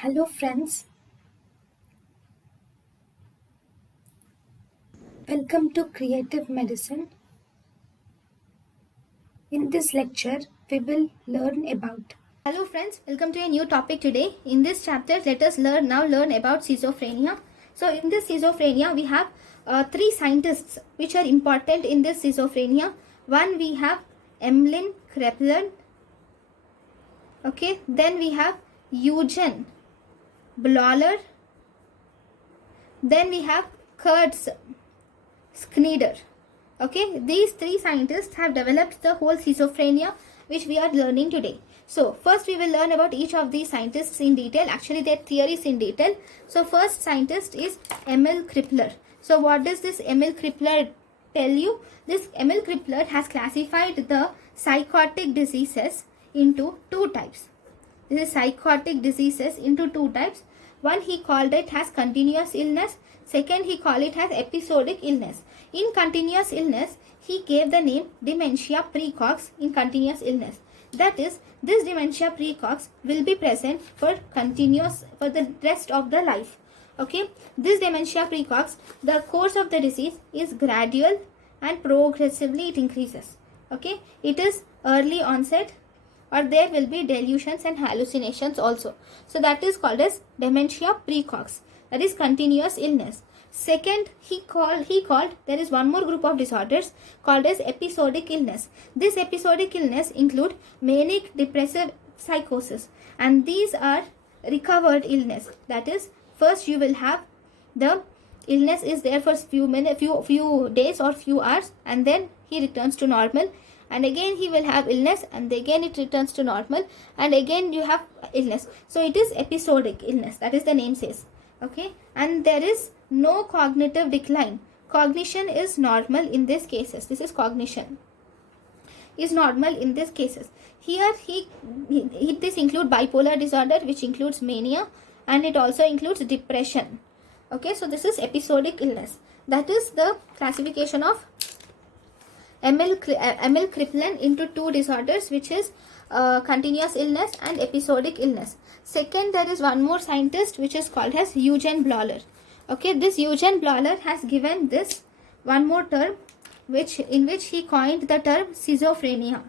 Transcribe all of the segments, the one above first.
Hello friends, welcome to Creative Medicine. In this lecture, we will learn about. Hello friends, welcome to a new topic today. In this chapter, let us learn about schizophrenia. So in this schizophrenia, we have three scientists which are important in this schizophrenia. One, we have Emmeline Kreppler. Okay, then we have Eugen Bleuler. Then we have Kurt Schneider. Okay, these three scientists have developed the whole schizophrenia which we are learning today. So first we will learn about each of these scientists in detail, actually their theories in detail. So first scientist is Emil Krippler. So what does this Emil Krippler tell you? This Emil Krippler has classified the psychotic diseases into two types. This is psychotic diseases into two types. One, he called it as continuous illness. Second, he called it as episodic illness. In continuous illness, he gave the name dementia precox in continuous illness. That is, this dementia precox will be present for the rest of the life. Okay, this dementia precox, the course of the disease is gradual and progressively it increases. Okay, it is early onset, or there will be delusions and hallucinations also. So that is called as dementia precox. That is continuous illness. Second, he called there is one more group of disorders called as episodic illness. This episodic illness include manic depressive psychosis, and these are recovered illness. That is, first you will have the illness is there for few days or few hours, and then he returns to normal, and again he will have illness, and again it returns to normal, and again you have illness. So it is episodic illness, that is the name says. Okay, and there is no cognitive decline. Cognition is normal in these cases. This is cognition is normal in these cases. Here this include bipolar disorder, which includes mania, and it also includes depression. Okay, so this is episodic illness. That is the classification of Emil Krippler into two disorders, which is continuous illness and episodic illness. Second, there is one more scientist which is called as Eugen Bleuler. Okay, this Eugen Bleuler has given this one more term in which he coined the term schizophrenia.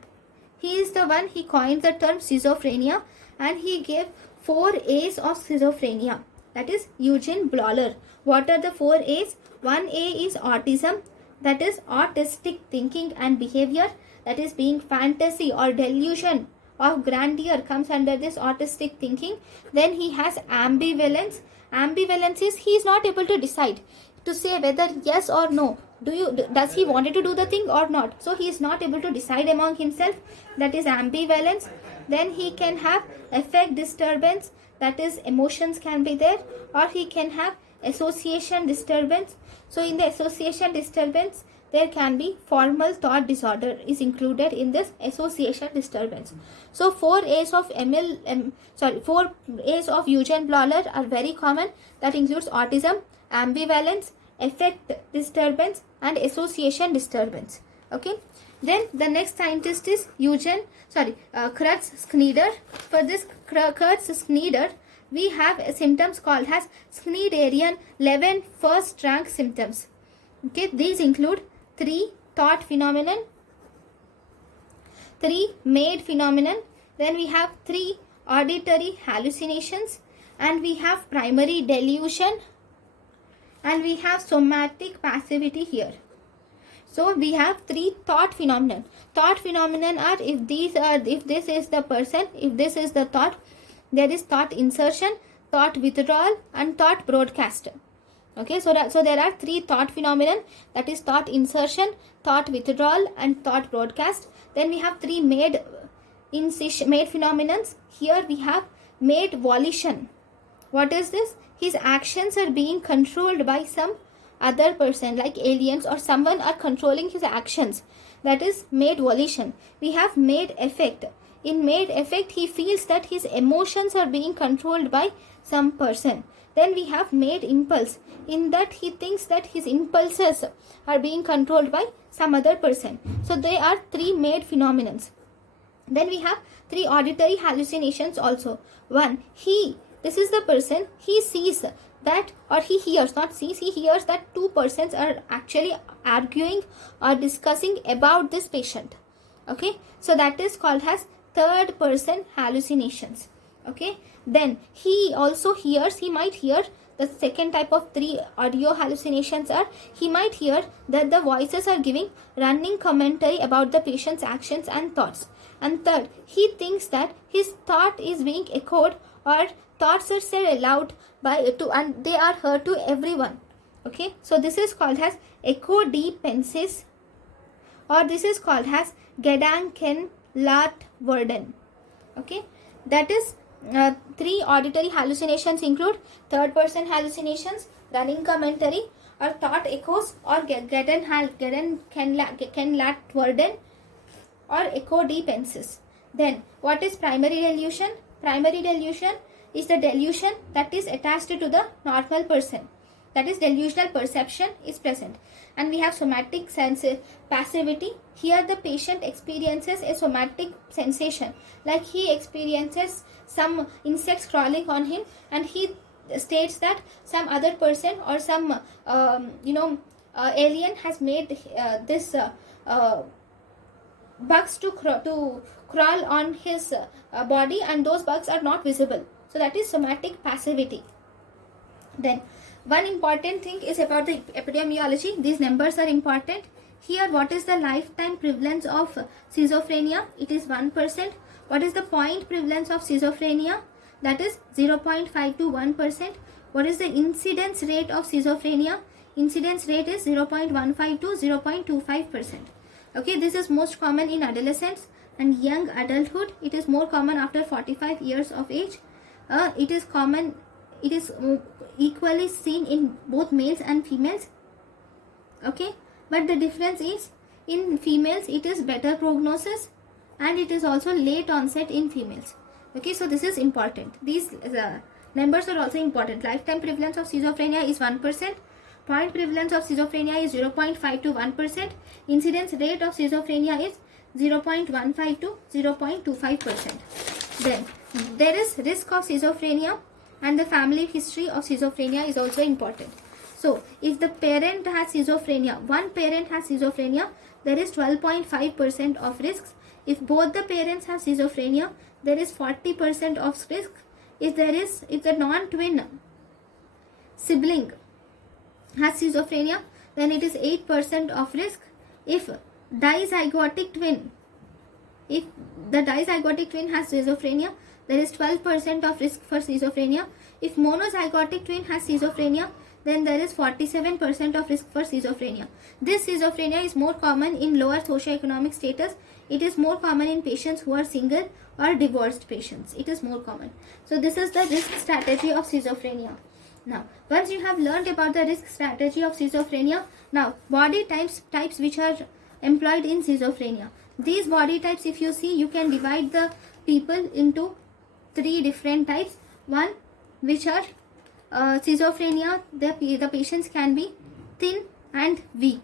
He is the one, he coined the term schizophrenia, and he gave 4 A's of schizophrenia. That is Eugen Bleuler. What are the 4 A's? 1 A is autism, that is autistic thinking and behavior, that is being fantasy or delusion of grandeur comes under this autistic thinking. Then he has ambivalence. Ambivalence is he is not able to decide to say whether yes or no. Does he wanted to do the thing or not? So he is not able to decide among himself. That is ambivalence. Then he can have affect disturbance. That is emotions can be there, or he can have association disturbance. So in the association disturbance, there can be formal thought disorder is included in this association disturbance. So 4 A's of 4 A's of Eugen Bleuler are very common. That includes autism, ambivalence, affect disturbance, and association disturbance. Okay. Then the next scientist is Kurt Schneider. For this Kurt Schneider, we have symptoms called as Schneiderian 11 first rank symptoms. Okay, these include 3 thought phenomenon, 3 made phenomenon, then we have 3 auditory hallucinations, and we have primary delusion, and we have somatic passivity here. So we have 3 thought phenomenon. Thought phenomenon are if this is the person, if this is the thought, there is thought insertion, thought withdrawal, and thought broadcast. Okay, so there are 3 thought phenomenon, that is thought insertion, thought withdrawal, and thought broadcast. Then we have 3 made phenomenons. Here we have made volition. What is this? His actions are being controlled by some other person, like aliens or someone are controlling his actions. That is made volition. We have made effect. In made effect, he feels that his emotions are being controlled by some person. Then we have made impulse. In that he thinks that his impulses are being controlled by some other person. So they are 3 made phenomenons. Then we have 3 auditory hallucinations also. One, this is the person, he sees that, or he hears, not sees, he hears that two persons are actually arguing or discussing about this patient. Okay, so that is called as third person hallucinations. Okay, then he also hears, he might hear, the second type of three audio hallucinations are, he might hear that the voices are giving running commentary about the patient's actions and thoughts. And third, he thinks that his thought is being echoed, or thoughts are said aloud and they are heard to everyone. Okay, so this is called as echo Deepenses, or this is called as Gedankenlautwerden. Okay, that is three auditory hallucinations include third person hallucinations, running commentary, or thought echoes, or Gedankenlautwerden, or echo Deepenses. Then what is primary delusion? Primary delusion is the delusion that is attached to the normal person, that is delusional perception is present. And we have somatic passivity. Here the patient experiences a somatic sensation, like he experiences some insects crawling on him, and he states that some other person or some alien has made this bugs to crawl on his body, and those bugs are not visible. So that is somatic passivity. Then one important thing is about the epidemiology. These numbers are important. Here, what is the lifetime prevalence of schizophrenia? It is 1%. What is the point prevalence of schizophrenia? That is 0.5 to 1%. What is the incidence rate of schizophrenia? Incidence rate is 0.15 to 0.25%. Okay, this is most common in adolescents and young adulthood. It is more common after 45 years of age. It is equally seen in both males and females. Okay, but the difference is in females it is better prognosis, and it is also late onset in females. Okay, so this is important. These numbers are also important. Lifetime prevalence of schizophrenia is 1%. Point prevalence of schizophrenia is 0.5 to 1%. Incidence rate of schizophrenia is 0.15 to 0.25%. Then there is risk of schizophrenia, and the family history of schizophrenia is also important. So if the parent has schizophrenia, one parent has schizophrenia, there is 12.5% of risks. If both the parents have schizophrenia, there is 40% of risk. If the non-twin sibling has schizophrenia, then it is 8% of risk. If the dizygotic twin has schizophrenia, there is 12% of risk for schizophrenia. If monozygotic twin has schizophrenia, then there is 47% of risk for schizophrenia. This schizophrenia is more common in lower socioeconomic status. It is more common in patients who are single or divorced patients. It is more common. So this is the risk strategy of schizophrenia. Now, once you have learned about the risk strategy of schizophrenia, now body types which are employed in schizophrenia. These body types, if you see, you can divide the people into three different types. One, which are schizophrenia, the patients can be thin and weak.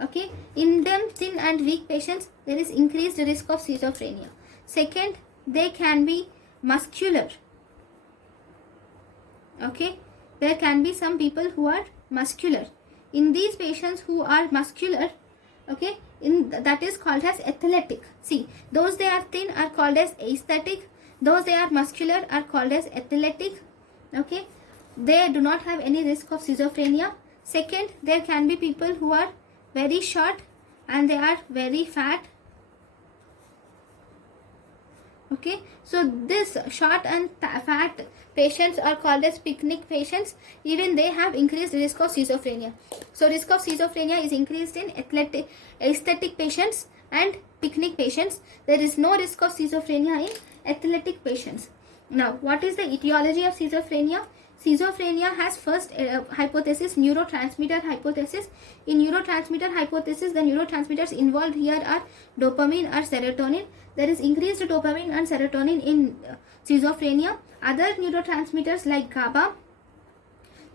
Okay, in them thin and weak patients, there is increased risk of schizophrenia. Second, they can be muscular. Okay, there can be some people who are muscular. In these patients who are muscular, okay, that is called as athletic. See, those they are thin are called as aesthetic. Those they are muscular are called as athletic. Okay, they do not have any risk of schizophrenia. Second, there can be people who are very short and they are very fat. Okay, so this short and fat patients are called as picnic patients. Even they have increased risk of schizophrenia. So risk of schizophrenia is increased in aesthetic patients and picnic patients. There is no risk of schizophrenia in athletic patients. Now, what is the etiology of schizophrenia? Schizophrenia has first hypothesis, neurotransmitter hypothesis. In neurotransmitter hypothesis, the neurotransmitters involved here are dopamine or serotonin. There is increased dopamine and serotonin in schizophrenia. Other neurotransmitters like GABA,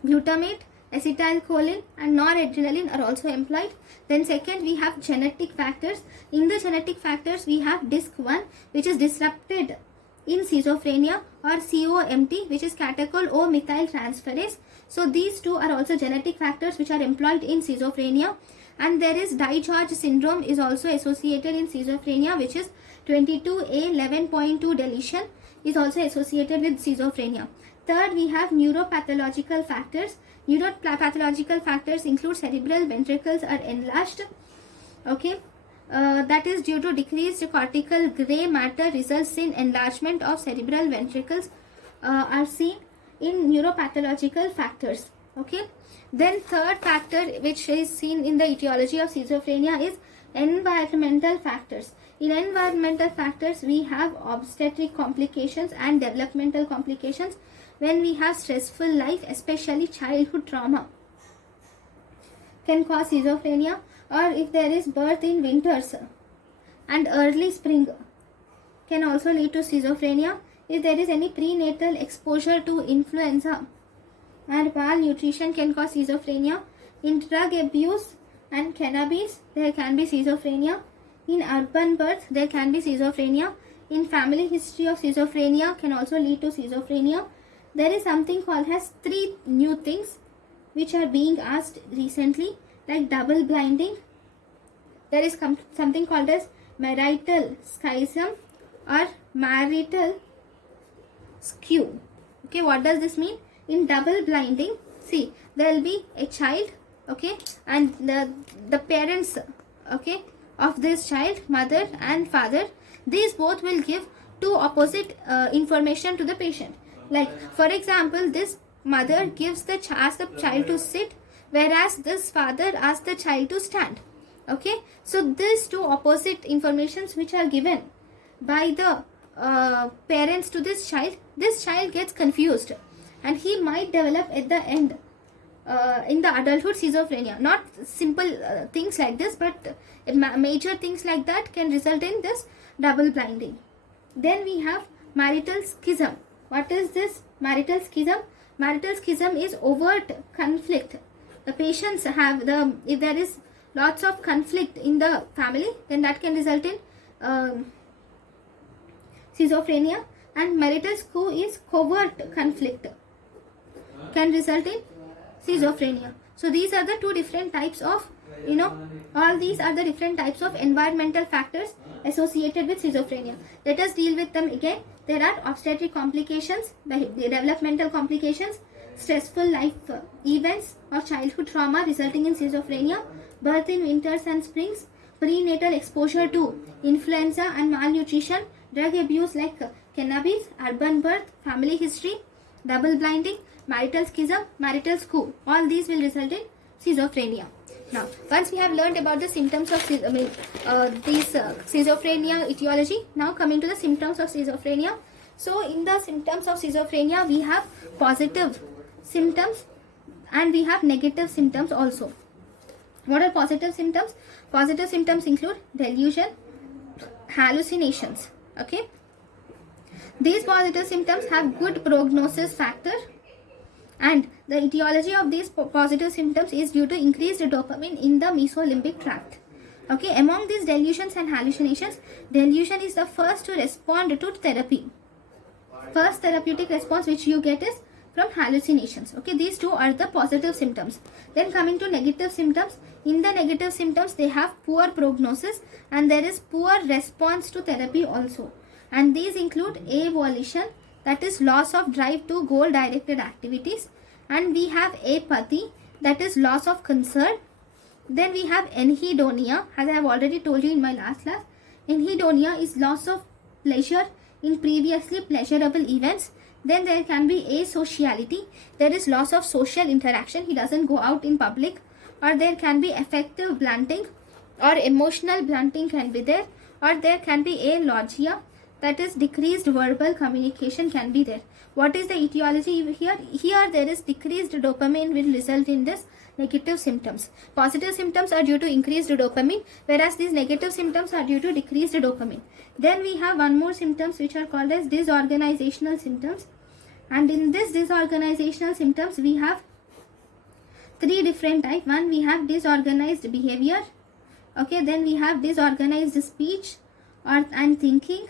glutamate, acetylcholine and noradrenaline are also employed. Then second, we have genetic factors. In the genetic factors, we have DISC1, which is disrupted in schizophrenia, or COMT, which is catechol O methyltransferase. So these two are also genetic factors which are employed in schizophrenia. And there is Dye-George syndrome is also associated in schizophrenia, which is 22A11.2 deletion is also associated with schizophrenia. Third, we have neuropathological factors. Neuropathological factors include cerebral ventricles are enlarged. Okay, that is due to decreased cortical gray matter results in enlargement of cerebral ventricles are seen in neuropathological factors. Okay, then third factor which is seen in the etiology of schizophrenia is environmental factors. In environmental factors, we have obstetric complications and developmental complications. When we have stressful life, especially childhood trauma can cause schizophrenia, or if there is birth in winters and early spring can also lead to schizophrenia. If there is any prenatal exposure to influenza and malnutrition can cause schizophrenia. In drug abuse and cannabis, there can be schizophrenia. In urban birth, there can be schizophrenia. In family history of schizophrenia can also lead to schizophrenia. There is something called as 3 new things which are being asked recently, like double blinding. There is something called as marital schism or marital skew. Okay, what does this mean? In double blinding, see, there will be a child, okay, and the parents, okay, of this child, mother and father, these both will give 2 opposite information to the patient. Like, for example, this mother gives asks the child to sit, whereas this father asks the child to stand. Okay, so these 2 opposite informations which are given by the parents to this child gets confused, and he might develop at the end in the adulthood schizophrenia. Not simple things like this, but major things like that can result in this double blinding. Then we have marital schism. What is this marital schism? Marital schism is overt conflict. The patients have if there is lots of conflict in the family, then that can result in schizophrenia. And marital skew is covert conflict, can result in schizophrenia. So these are the 2 different types of, all these are the different types of environmental factors associated with schizophrenia. Let us deal with them again. There are obstetric complications, the developmental complications, stressful life events or childhood trauma resulting in schizophrenia, birth in winters and springs, prenatal exposure to influenza and malnutrition, drug abuse like cannabis, urban birth, family history, double blinding, marital schism, marital skew. All these will result in schizophrenia. Now, once we have learned about the symptoms of schizophrenia etiology, now coming to the symptoms of schizophrenia. So, in the symptoms of schizophrenia, we have positive symptoms and we have negative symptoms also. What are positive symptoms? Positive symptoms include delusion, hallucinations. Okay. These positive symptoms have good prognosis factor, and the etiology of these positive symptoms is due to increased dopamine in the mesolimbic tract. Okay, among these delusions and hallucinations, delusion is the first to respond to therapy. First therapeutic response which you get is from hallucinations. Okay, these 2 are the positive symptoms. Then coming to negative symptoms, in the negative symptoms they have poor prognosis and there is poor response to therapy also. And these include avolition, that is loss of drive to goal directed activities, and we have apathy, that is loss of concern. Then we have enhedonia, as I have already told you in my last class. Enhedonia is loss of pleasure in previously pleasurable events. Then there can be asociality, there is loss of social interaction, he doesn't go out in public. Or there can be affective blunting or emotional blunting can be there. Or there can be alogia, that is decreased verbal communication can be there. What is the etiology here? Here there is decreased dopamine will result in this negative symptoms. Positive symptoms are due to increased dopamine, whereas these negative symptoms are due to decreased dopamine. Then we have one more symptoms which are called as disorganizational symptoms. And in this disorganizational symptoms we have 3 different types. One, we have disorganized behavior. Okay, then we have disorganized speech and thinking.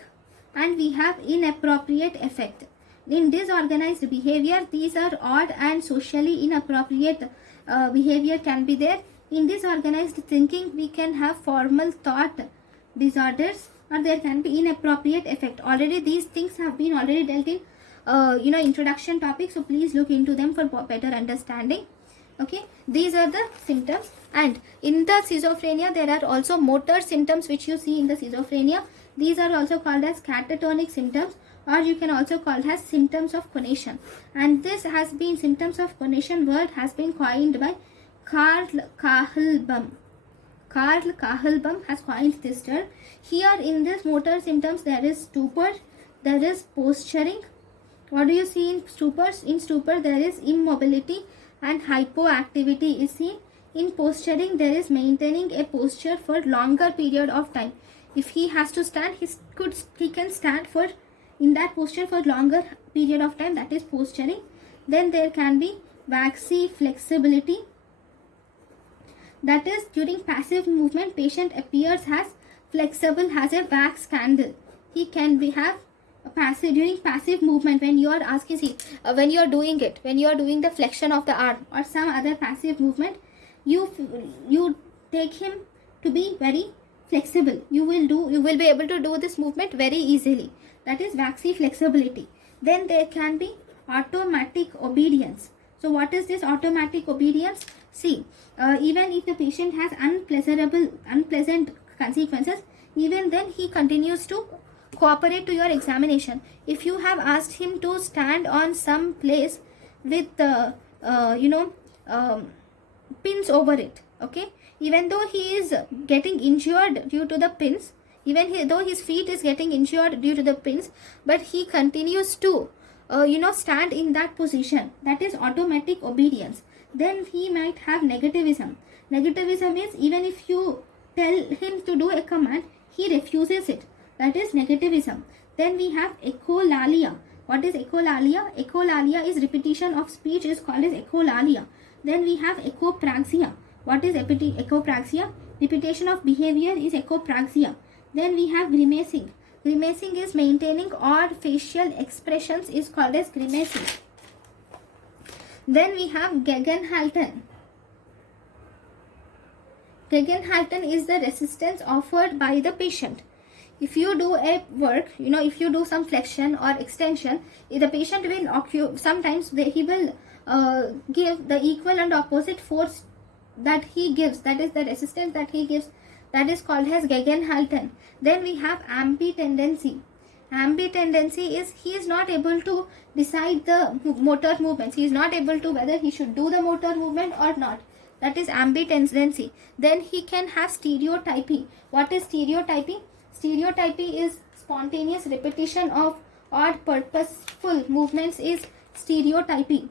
and we have inappropriate affect. In disorganized behavior, these are odd and socially inappropriate behavior can be there. In disorganized thinking, we can have formal thought disorders, or there can be inappropriate affect. Already these things have been already dealt in introduction topic, so please look into them for better understanding. Okay, these are the symptoms. And in the schizophrenia, there are also motor symptoms which you see in the schizophrenia. These are also called as catatonic symptoms, or you can also call it as symptoms of conation. And this has been, symptoms of conation word has been coined by Carl Kahlbaum. Carl Kahlbaum has coined this term. Here in this motor symptoms, there is stupor, there is posturing. What do you see in stupors? In stupor, there is immobility and hypoactivity is seen. In posturing, there is maintaining a posture for longer period of time. If he has to stand, he can stand for in that posture for longer period of time, that is posturing. Then there can be waxy flexibility. That is, during passive movement, patient appears as flexible as a wax candle. He can have a passive, during passive movement, when you are asking, when you are doing the flexion of the arm or some other passive movement, you take him to be very flexible. You will be able to do this movement very easily. That is waxy flexibility. Then there can be automatic obedience. So what is this automatic obedience? See, even if the patient has unpleasant consequences, even then he continues to cooperate to your examination. If you have asked him to stand on some place with pins over it, okay, even though he is getting injured due to the pins, though his feet is getting injured due to the pins, but he continues to stand in that position. That is automatic obedience. Then he might have negativism. Negativism is, even if you tell him to do a command, he refuses it. That is negativism. Then we have echolalia. What is echolalia? Echolalia is repetition of speech, is called as echolalia. Then we have echopraxia. What is echopraxia? Repetition of behavior is echopraxia. Then we have grimacing. Grimacing is maintaining odd facial expressions, is called as grimacing. Then we have Gegenhalten. Gegenhalten is the resistance offered by the patient. If you do a work, if you do some flexion or extension, the patient will sometimes he will give the equal and opposite force that he gives. That is the resistance that he gives. That is called as Gegenhalten. Then we have Ampi Tendency. Ampi Tendency is, he is not able to decide the motor movements. He is not able to whether he should do the motor movement or not. That is Ampi Tendency. Then he can have stereotypy. What is stereotypy? Stereotypy is spontaneous repetition of odd purposeful movements, is stereotypy.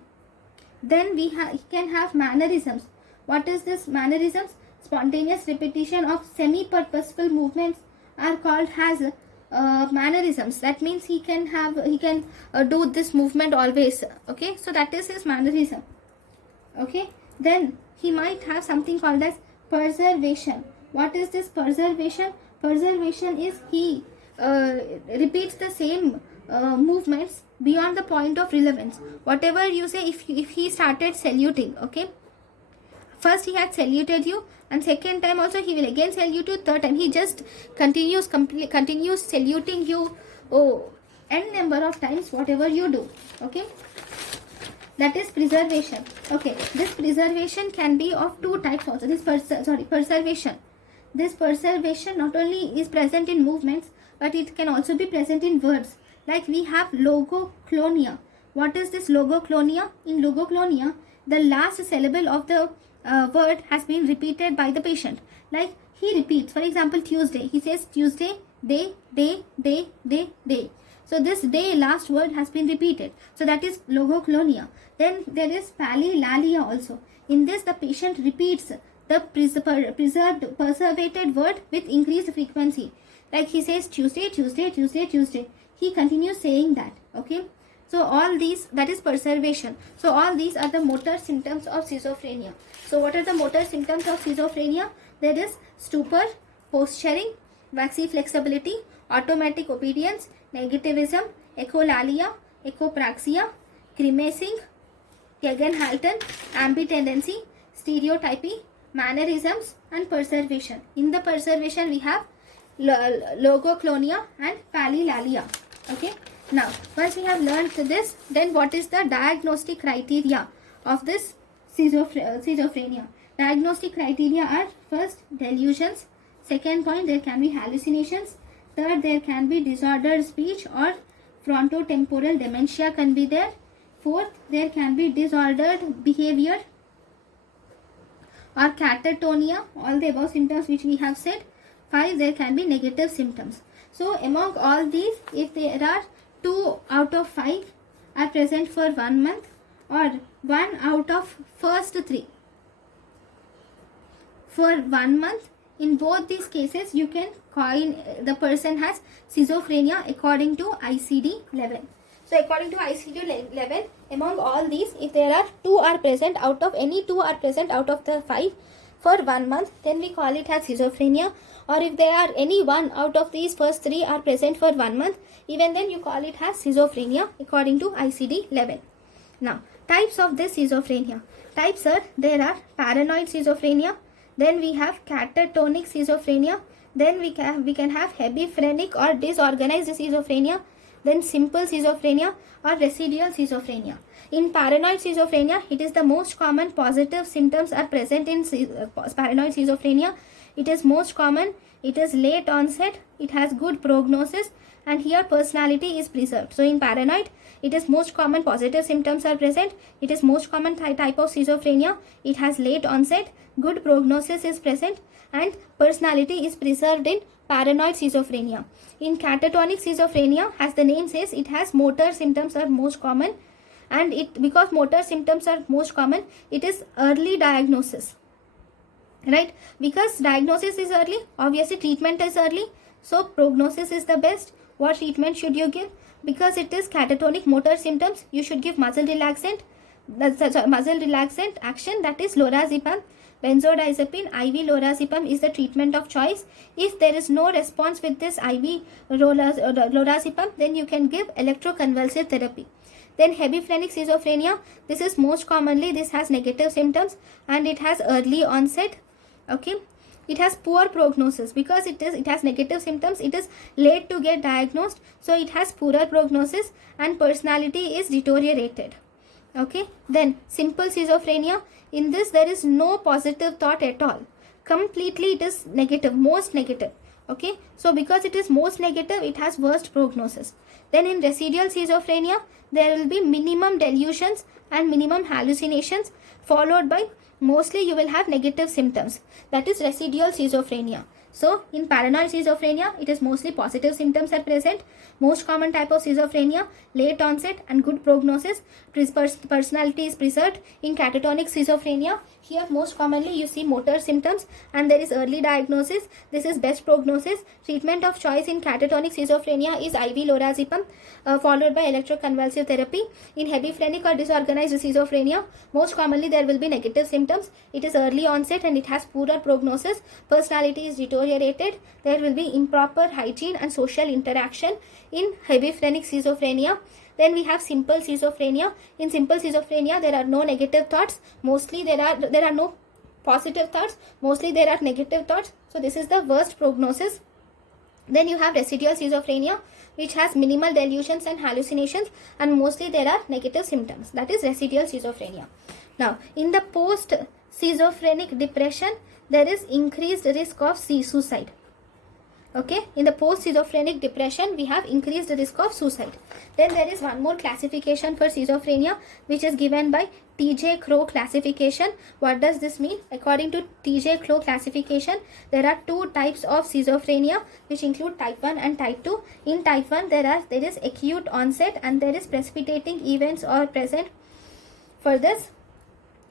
Then he can have mannerisms. What is this mannerisms? Spontaneous repetition of semi-purposeful movements are called as mannerisms. That means he can do this movement always. Okay, so that is his mannerism. Okay, then he might have something called as preservation. What is this preservation? Preservation is he repeats the same movements beyond the point of relevance. Whatever you say, if he started saluting, okay, first he had saluted you, and second time also he will again salute you, third time he just continues saluting you n number of times, whatever you do. Okay, that is preservation. Okay, this preservation can be of two types also. Preservation. This preservation not only is present in movements, but it can also be present in words. Like we have logoclonia. What is this logoclonia? In logoclonia, the last syllable of the word has been repeated by the patient. Like he repeats, for example, Tuesday. He says Tuesday, day, day, day, day, day. So this day last word has been repeated. So that is logoclonia. Then there is palilalia also. In this, the patient repeats the preservated word with increased frequency. Like he says Tuesday, Tuesday, Tuesday, Tuesday. He continues saying that. Okay. So all these, that is preservation. So all these are the motor symptoms of schizophrenia. So what are the motor symptoms of schizophrenia? There is stupor, posturing, waxy flexibility, automatic obedience, negativism, echolalia, echopraxia, grimacing, Gegenhalten, Ampi Tendency, stereotypy, mannerisms, and preservation. In the preservation, we have logoclonia and palilalia. Okay. Now, once we have learned this, then what is the diagnostic criteria of this schizophrenia? Diagnostic criteria are: first, delusions. Second point, there can be hallucinations. Third, there can be disordered speech or frontotemporal dementia can be there. Fourth, there can be disordered behavior or catatonia, all the above symptoms which we have said. 5, there can be negative symptoms. So among all these, if there are 2 out of 5 are present for 1 month or 1 out of first 3 for 1 month, in both these cases you can call the person has schizophrenia according to ICD level. So according to ICD level, among all these, if there are 2 are present out of any 2 are present out of the 5 for 1 month, then we call it as schizophrenia. Or if there are any 1 out of these first 3 are present for 1 month, even then you call it as schizophrenia according to ICD level. Now, types of this schizophrenia. Types are, there are paranoid schizophrenia, then we have catatonic schizophrenia, then we can have hebephrenic or disorganized schizophrenia, then simple schizophrenia or residual schizophrenia. In paranoid schizophrenia, it is the most common positive symptoms are present in paranoid schizophrenia. It is most common, it is late onset, it has good prognosis, and here personality is preserved. So in paranoid, it is most common positive symptoms are present. It is most common type of schizophrenia. It has late onset, good prognosis is present, and personality is preserved in paranoid schizophrenia. In catatonic schizophrenia, as the name says, it has motor symptoms are most common, and because motor symptoms are most common, it is early diagnosis, right? Because diagnosis is early, obviously treatment is early, so prognosis is the best. What treatment should you give? Because it is catatonic motor symptoms, you should give muscle relaxant action, that is lorazepam. Benzodiazepine, IV lorazepam is the treatment of choice. If there is no response with this IV lorazepam, then you can give electroconvulsive therapy. Then hebephrenic schizophrenia, this is most commonly, this has negative symptoms and it has early onset. Okay, it has poor prognosis because it has negative symptoms, it is late to get diagnosed, so it has poorer prognosis and personality is deteriorated. Okay, then simple schizophrenia, in this there is no positive thought at all, completely it is negative, most negative. Okay, so because it is most negative, it has worst prognosis. Then in residual schizophrenia, there will be minimum delusions and minimum hallucinations, followed by mostly you will have negative symptoms, that is residual schizophrenia. So in paranoid schizophrenia, it is mostly positive symptoms are present. Most common type of schizophrenia, late onset and good prognosis, personality is preserved. In catatonic schizophrenia, here most commonly you see motor symptoms and there is early diagnosis, this is best prognosis. Treatment of choice in catatonic schizophrenia is IV lorazepam followed by electroconvulsive therapy. In hebephrenic or disorganized schizophrenia, most commonly there will be negative symptoms, it is early onset and it has poorer prognosis, personality is deteriorated, there will be improper hygiene and social interaction in hebephrenic schizophrenia. Then we have simple schizophrenia. In simple schizophrenia, there are no negative thoughts, mostly there are no positive thoughts, mostly there are negative thoughts, so this is the worst prognosis. Then you have residual schizophrenia, which has minimal delusions and hallucinations and mostly there are negative symptoms, that is residual schizophrenia. Now in the post schizophrenic depression, there is increased risk of suicide. Okay, in the post schizophrenic depression, we have increased risk of suicide. Then there is one more classification for schizophrenia, which is given by T.J. Crowe classification. What does this mean? According to T.J. Crowe classification, there are 2 types of schizophrenia, which include type 1 and type 2. In type 1, there is acute onset and there is precipitating events are present for this.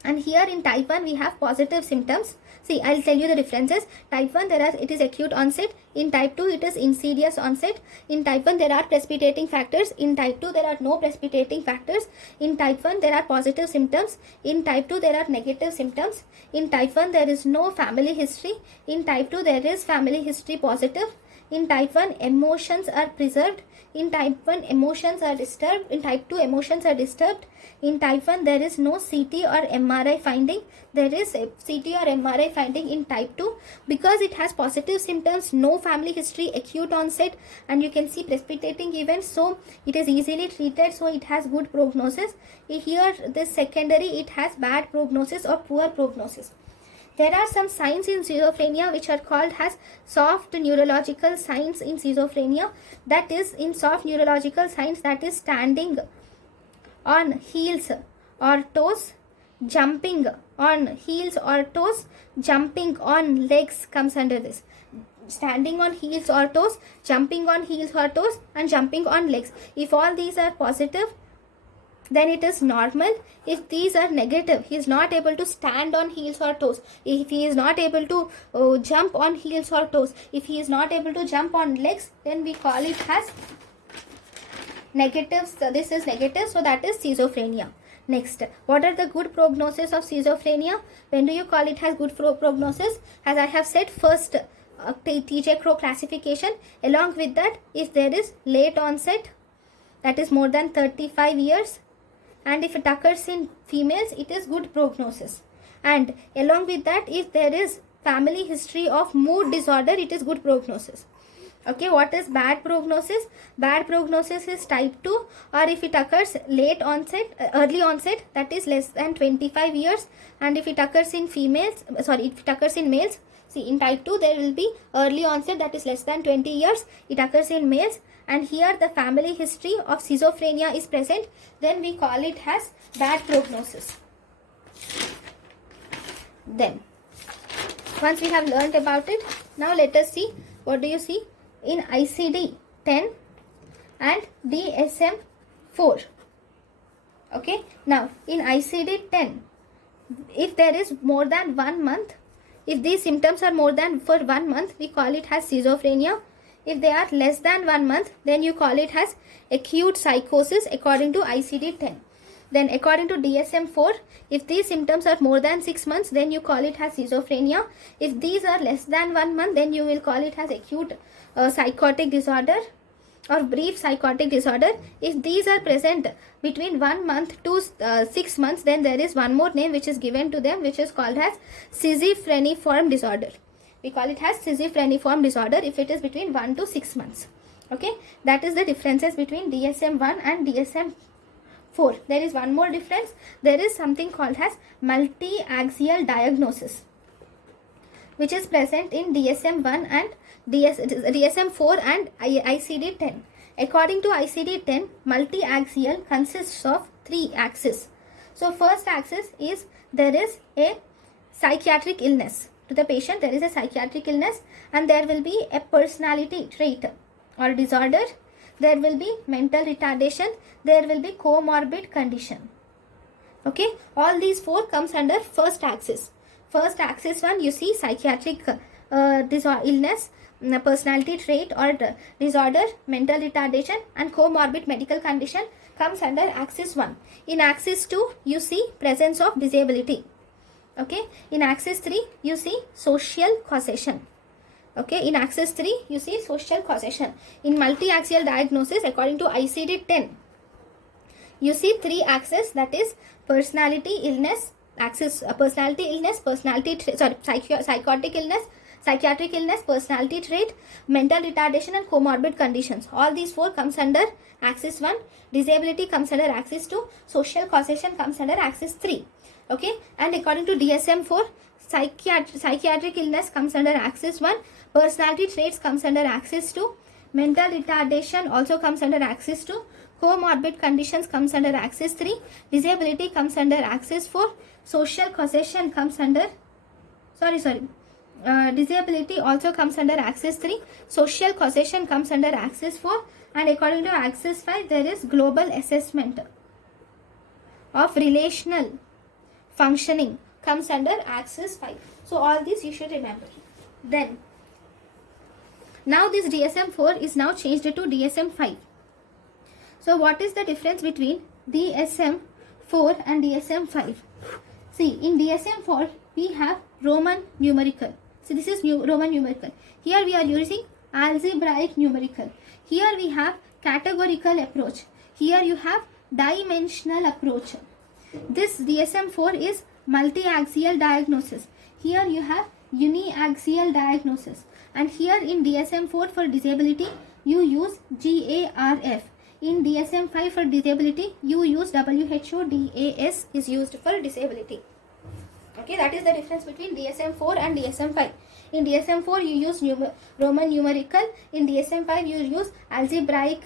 And here in type 1, we have positive symptoms. See, I'll tell you the differences. Type 1, it is acute onset. In type 2, it is insidious onset. In type 1, there are precipitating factors. In type 2, there are no precipitating factors. In type 1, there are positive symptoms. In type 2, there are negative symptoms. In type 1, there is no family history. In type 2, there is family history positive. In type 1, emotions are preserved. In type 1, emotions are disturbed. In type 2, emotions are disturbed. In type 1, there is no CT or MRI finding. There is a CT or MRI finding in type 2 because it has positive symptoms, no family history, acute onset, and you can see precipitating events. So it is easily treated, so it has good prognosis. Here, this secondary, it has bad prognosis or poor prognosis. There are some signs in schizophrenia which are called as soft neurological signs in schizophrenia. That is, in soft neurological signs, that is standing on heels or toes, jumping on heels or toes, jumping on legs comes under this. Standing on heels or toes, jumping on heels or toes, and jumping on legs. If all these are positive, then it is normal. If these are negative, he is not able to stand on heels or toes, if he is not able to jump on heels or toes, if he is not able to jump on legs, then we call it as negative. So this is negative, so that is schizophrenia. Next, what are the good prognosis of schizophrenia? When do you call it as good prognosis? As I have said, first TJ Crow classification. Along with that, if there is late onset, that is more than 35 years, and if it occurs in females, it is good prognosis. And along with that, if there is family history of mood disorder, it is good prognosis. Okay, what is bad prognosis? Bad prognosis is type 2, or if it occurs late onset, early onset, that is less than 25 years, and if it occurs in females, if it occurs in males, see, in type 2 there will be early onset, that is less than 20 years, it occurs in males, and here the family history of schizophrenia is present, then we call it as bad prognosis. Then, once we have learnt about it, now let us see, what do you see? In ICD-10 and DSM-4. Okay, now in ICD-10, if there is more than 1 month, if these symptoms are more than for 1 month, we call it as schizophrenia. If they are less than 1 month, then you call it as acute psychosis according to ICD-10. Then according to DSM-4, if these symptoms are more than 6 months, then you call it as schizophrenia. If these are less than 1 month, then you will call it as acute psychotic disorder or brief psychotic disorder. If these are present between 1 month to 6 months, then there is one more name which is given to them, which is called as schizophreniform disorder. We call it as schizophreniform disorder if it is between 1 to 6 months. Okay, that is the differences between DSM-1 and DSM-4. There is one more difference. There is something called as multi-axial diagnosis, which is present in DSM-1 and DSM-4 and ICD-10. According to ICD-10, multi-axial consists of 3 axes. So first axis is there is a psychiatric illness. To the patient, there is a psychiatric illness, and there will be a personality trait or disorder. There will be mental retardation. There will be comorbid condition. Okay, all these 4 comes under first axis. First axis 1, you see psychiatric illness, personality trait or disorder, mental retardation, and comorbid medical condition comes under axis 1. In axis 2, you see presence of disability. Okay, in axis 3, you see social causation. Okay, in axis 3, you see social causation. In multi-axial diagnosis, according to ICD-10, you see 3 axes, that is personality illness, axis personality illness, psychotic illness, psychiatric illness, personality trait, mental retardation, and comorbid conditions. All these 4 comes under axis 1. Disability comes under axis 2. Social causation comes under axis 3. Okay, and according to DSM-4, psychiatric illness comes under axis 1. Personality traits comes under axis 2. Mental retardation also comes under axis 2. Comorbid conditions comes under axis 3. Disability comes under axis 4. Social causation comes under, disability also comes under axis 3. Social causation comes under axis 4. And according to axis 5, there is global assessment of relational functioning comes under axis 5. So all this you should remember. Then, now this DSM-4 is now changed to DSM-5. So what is the difference between DSM-4 and DSM-5? See, in DSM-4 we have Roman numerical. So this is Roman numerical. Here we are using algebraic numerical. Here we have categorical approach. Here you have dimensional approach. This DSM-4 is multi-axial diagnosis. Here you have uniaxial diagnosis. And here in DSM-4 for disability, you use GARF. In DSM-5 for disability, you use WHO DAS is used for disability. Okay, that is the difference between DSM-4 and DSM-5. In DSM-4, you use Roman numerical. In DSM-5, you use algebraic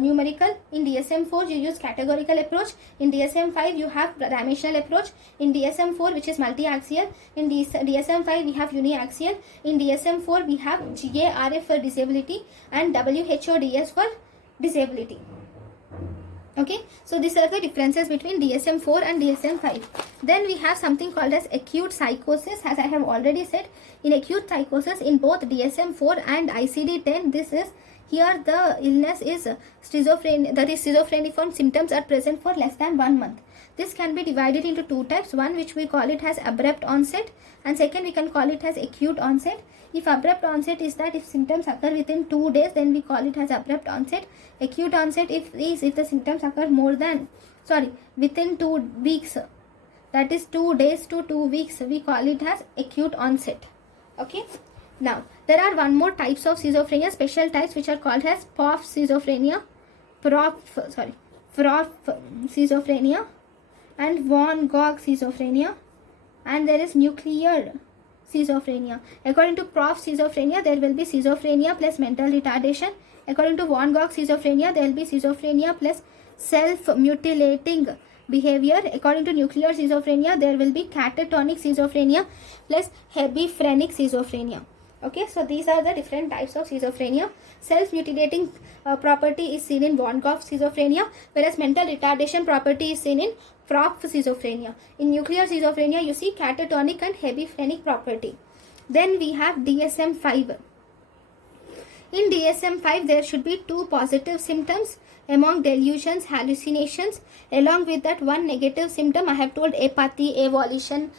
numerical. In DSM-4, you use categorical approach. In DSM-5, you have dimensional approach. In DSM-4, which is multi-axial. In DSM-5, we have uniaxial. In DSM-4, we have GARF for disability and WHO DS for disability. Okay, so these are the differences between DSM-4 and DSM-5. Then we have something called as acute psychosis. As I have already said, in acute psychosis in both DSM-4 and ICD-10, this is here the illness is schizophrenia, that is schizophreniform symptoms are present for less than 1 month. This can be divided into two types. One which we call it as abrupt onset, and second we can call it as acute onset. If abrupt onset is that if symptoms occur within 2 days, then we call it as abrupt onset. Acute onset if the symptoms occur within 2 weeks, that is 2 days to 2 weeks, we call it as acute onset. Okay. Now there are one more types of schizophrenia, special types, which are called as POF schizophrenia, PROF schizophrenia, and von Gogh schizophrenia, and there is nuclear schizophrenia. According to PROF schizophrenia, there will be schizophrenia plus mental retardation. According to von Gogh schizophrenia, there will be schizophrenia plus self-mutilating behavior. According to nuclear schizophrenia, there will be catatonic schizophrenia plus hebephrenic schizophrenia. Okay, so these are the different types of schizophrenia. Self-mutilating property is seen in von Gogh schizophrenia, whereas mental retardation property is seen in PROF schizophrenia. In nuclear schizophrenia, you see catatonic and hebephrenic property. Then we have DSM-5. In DSM-5, there should be 2 positive symptoms among delusions, hallucinations. Along with that, 1 negative symptom. I have told apathy, avolition.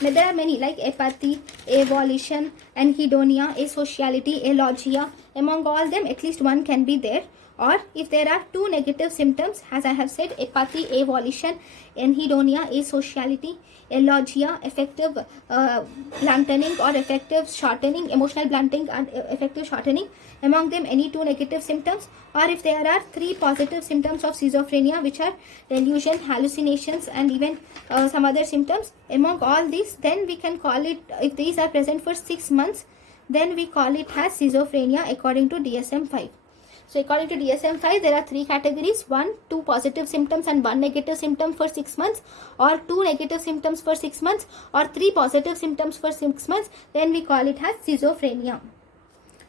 There are many like apathy, avolition, enhedonia, asociality, alogia. Among all them, at least 1 can be there. Or if there are 2 negative symptoms, as I have said, apathy, avolition, enhedonia, asociality, alogia, effective blunting or effective shortening, emotional blunting and effective shortening. Among them, any 2 negative symptoms. Or if there are 3 positive symptoms of schizophrenia, which are delusion, hallucinations, and even some other symptoms. Among all these, then we can call it, if these are present for 6 months, then we call it as schizophrenia according to DSM-5. So according to DSM-5, there are 3 categories. 2 positive symptoms and 1 negative symptom for 6 months, or 2 negative symptoms for 6 months, or 3 positive symptoms for 6 months. Then we call it as schizophrenia.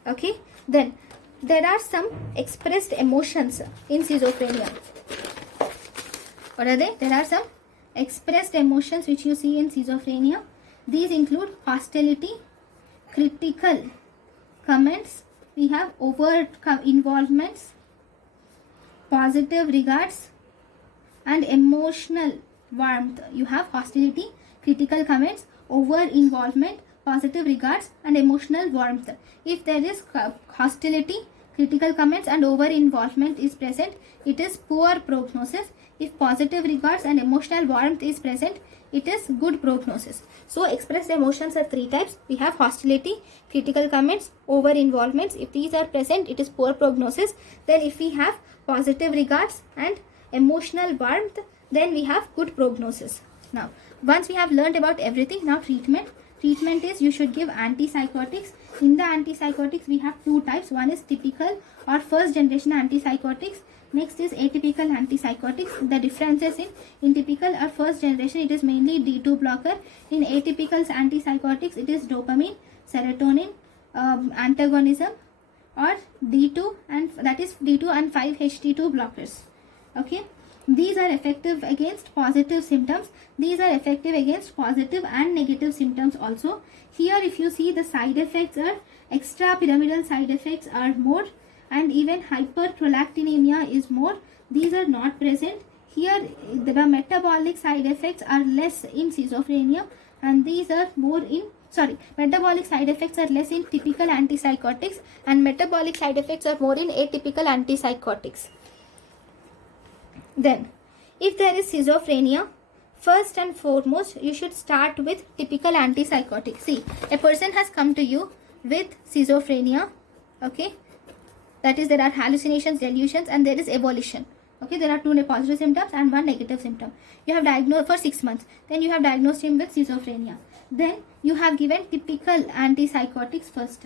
Okay. Then there are some expressed emotions in schizophrenia. What are they? There are some expressed emotions which you see in schizophrenia. These include hostility, critical comments, we have overt involvements, positive regards, and emotional warmth. You have hostility, critical comments, over involvement, positive regards, and emotional warmth. If there is hostility, critical comments, and over involvement is present, it is poor prognosis. If positive regards and emotional warmth is present, it is good prognosis. So expressed emotions are 3 types. We have hostility, critical comments, over involvements. If these are present, it is poor prognosis. Then if we have positive regards and emotional warmth, then we have good prognosis. Now, once we have learned about everything, now treatment. Treatment is you should give antipsychotics. In the antipsychotics, we have 2 types. One is typical or first generation antipsychotics. Next is atypical antipsychotics. The differences in typical or first generation, it is mainly D2 blocker. In atypical antipsychotics, it is dopamine, serotonin, antagonism, or D2, and that is D2 and 5-HT2 blockers. Okay. These are effective against positive symptoms. These are effective against positive and negative symptoms also. Here if you see, the side effects are extrapyramidal side effects are more, and even hyperprolactinemia is more. These are not present. Here the metabolic side effects are less in schizophrenia, and these are more in metabolic side effects are less in typical antipsychotics, and metabolic side effects are more in atypical antipsychotics. Then, if there is schizophrenia, first and foremost, you should start with typical antipsychotic. See, a person has come to you with schizophrenia, okay? That is, there are hallucinations, delusions, and there is evolution. Okay, there are 2 positive symptoms and 1 negative symptom. You have diagnosed for 6 months. Then you have diagnosed him with schizophrenia. Then you have given typical antipsychotics first.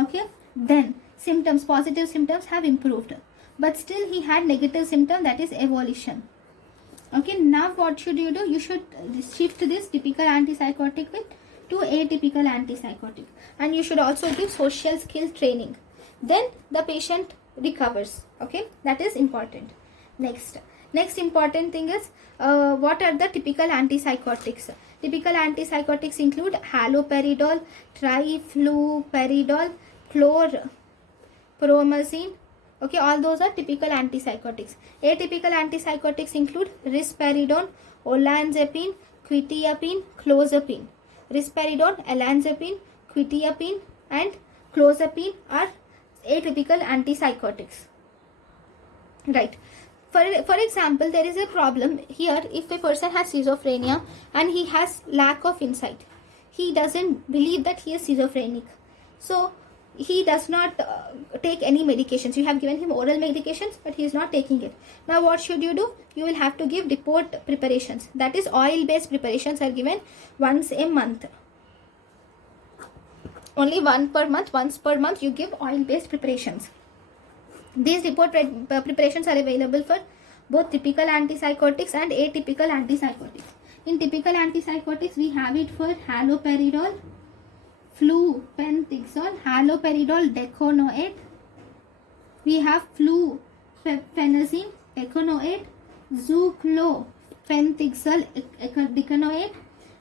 Okay, then symptoms, positive symptoms have improved, but still he had negative symptom, that is evolution. Okay, now what should you do? You should shift this typical antipsychotic with to atypical antipsychotic, and you should also give social skill training. Then the patient recovers. Okay, that is important. Next important thing is what are the typical antipsychotics? Typical antipsychotics include haloperidol, trifluperidol, chlorpromazine. Okay, all those are typical antipsychotics. Atypical antipsychotics include risperidone, olanzapine, quetiapine, clozapine. Risperidone, olanzapine, quetiapine, and clozapine are atypical antipsychotics. Right. For example, there is a problem here. If a person has schizophrenia and he has lack of insight, he doesn't believe that he is schizophrenic, so he does not take any medications. You have given him oral medications, but he is not taking it. Now what should you do? You will have to give depot preparations, that is oil based preparations are given once a month. Only once per month you give oil based preparations. These report preparations are available for both typical antipsychotics and atypical antipsychotics. In typical antipsychotics, we have it for haloperidol, flupentixol, haloperidol deconoate. We have fluphenazine deconoate, zuclopentixol deconoate,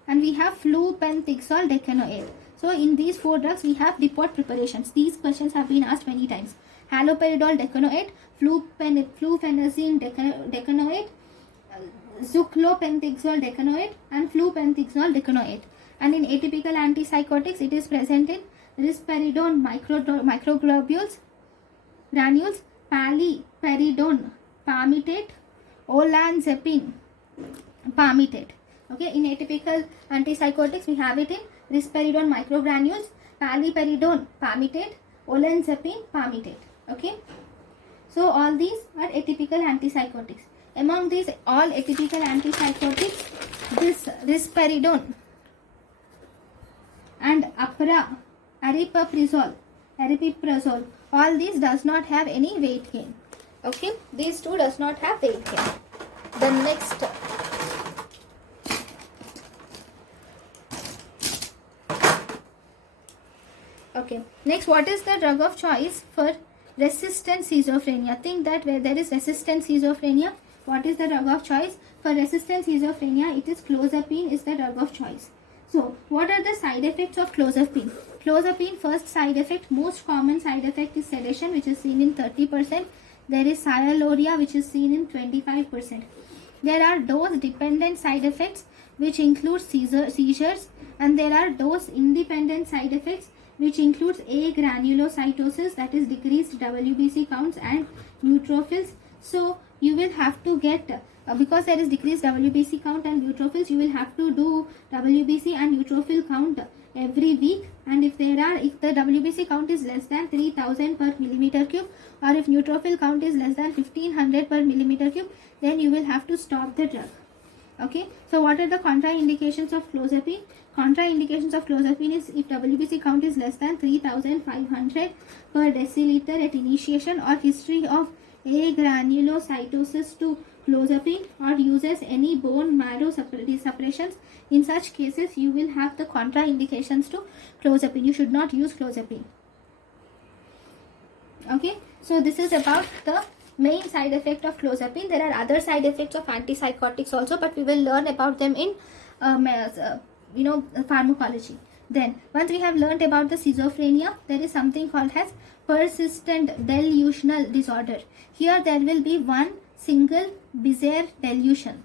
and we have flupentixol decanoate. So in these 4 drugs, we have depot preparations. These questions have been asked many times. Haloperidol decanoate, fluphenazine decanoate, zuclopentixol decanoate, and flupentixol decanoate. And in atypical antipsychotics, it is present in risperidone microglobules, granules, paliperidone palmitate, olanzapine palmitate. Okay, in atypical antipsychotics, we have it in risperidone microgranules, paliperidone palmitate, olanzapine palmitate. Okay, so all these are atypical antipsychotics. Among these all atypical antipsychotics, this risperidone and aripiprazole, all these does not have any weight gain. Okay, these 2 does not have weight gain. The next what is the drug of choice for resistant schizophrenia? Think that where there is resistant schizophrenia, what is the drug of choice? For resistant schizophrenia, it is clozapine is the drug of choice. So, what are the side effects of clozapine? Clozapine, first side effect, most common side effect is sedation, which is seen in 30%. There is cyanoria, which is seen in 25%. There are dose-dependent side effects, which include seizures, and there are dose-independent side effects, which includes agranulocytosis, that is decreased WBC counts and neutrophils. So you will have to get because there is decreased WBC count and neutrophils, you will have to do WBC and neutrophil count every week. And if the WBC count is less than 3000 per millimeter cube, or if neutrophil count is less than 1500 per millimeter cube, then you will have to stop the drug. Okay, so what are the contraindications of clozapine? Contraindications of clozapine is if WBC count is less than 3500 per deciliter at initiation, or history of agranulocytosis to clozapine, or uses any bone marrow suppressions. In such cases, you will have the contraindications to clozapine. You should not use clozapine. Okay, so this is about the main side effect of clozapine. There are other side effects of antipsychotics also, but we will learn about them in pharmacology. Then once we have learnt about the schizophrenia, there is something called as persistent delusional disorder. Here there will be one single bizarre delusion.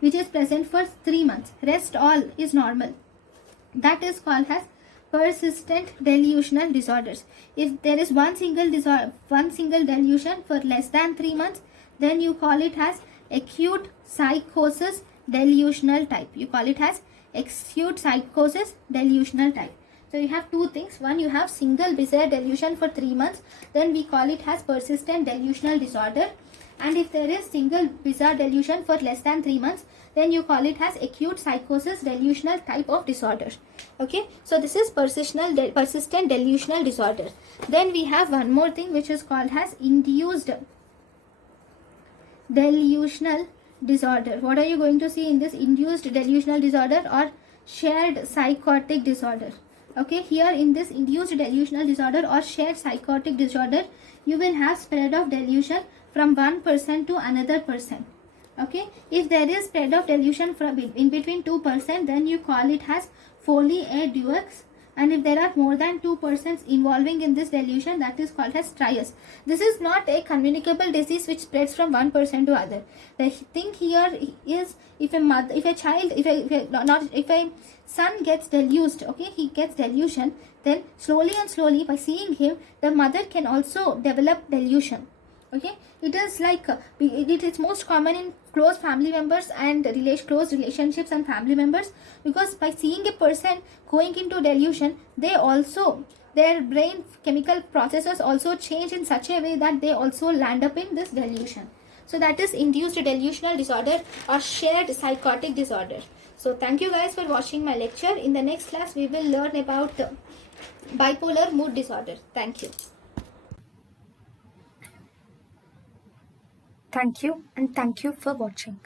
which is present for 3 months. Rest all is normal. That is called as persistent delusional disorders. If there is one single delusion for less than 3 months, then you call it as acute psychosis delusional type. You call it as acute psychosis delusional type. So you have two things. One, you have single bizarre delusion for 3 months, then we call it as persistent delusional disorder. And if there is single bizarre delusion for less than 3 months, then you call it as acute psychosis delusional type of disorder. Okay, so this is persistent delusional disorder. Then we have one more thing which is called as induced delusional disorder. What are you going to see in this induced delusional disorder or shared psychotic disorder? Okay, here in this induced delusional disorder or shared psychotic disorder, you will have spread of delusion from one person to another person. Okay, if there is spread of delusion from in between 2%, then you call it as folie à deux. And if there are more than 2 persons involving in this delusion, that is called as trias. This is not a communicable disease which spreads from one person to other. The thing here is if a son gets deluged, okay, he gets delusion, then slowly and slowly by seeing him, the mother can also develop delusion. Okay, it is like it is most common in close family members and close relationships and family members, because by seeing a person going into delusion, they also, their brain chemical processes also change in such a way that they also land up in this delusion. So that is induced delusional disorder or shared psychotic disorder. So thank you guys for watching my lecture. In the next class we will learn about bipolar mood disorder. Thank you. Thank you and thank you for watching.